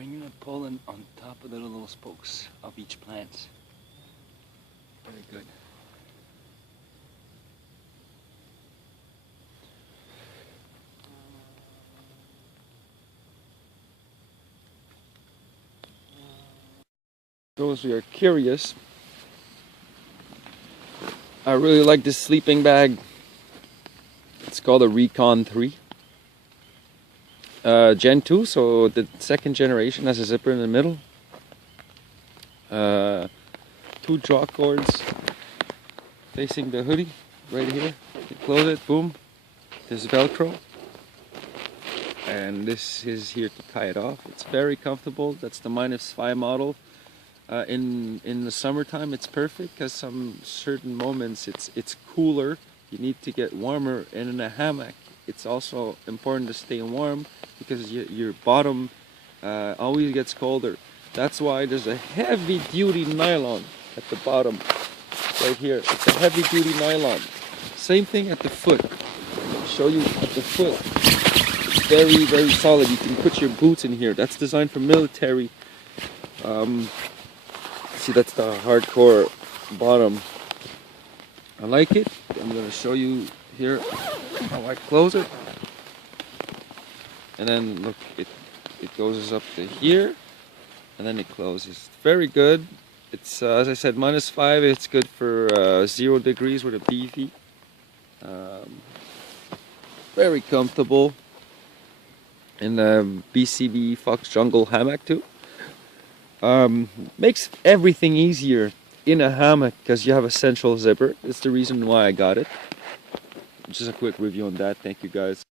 bringing the pollen on top of the little spokes of each plant. Very good. Those who are curious, I really like this sleeping bag. It's called a RECON 3. Gen 2, so the second generation has a zipper in the middle. 2 draw cords facing the hoodie right here. You close it, boom. There's Velcro. And this is here to tie it off. It's very comfortable. That's the -5 model. In the summertime it's perfect because some certain moments it's cooler. You need to get warmer, and in a hammock it's also important to stay warm because your bottom always gets colder. That's why there's a heavy duty nylon at the bottom right here. It's a heavy duty nylon. Same thing at the foot. I'll show you at the foot. It's very, very solid. You can put your boots in here. That's designed for military. See, that's the hardcore bottom. I like it. I'm gonna show you here how I close it. And then look, it goes up to here, and then it closes. Very good. It's as I said, -5. It's good for 0 degrees with a beefy. Very comfortable. In the BCB Fox Jungle hammock too. Makes everything easier in a hammock because you have a central zipper. That's the reason why I got it. Just a quick review on that. Thank you guys.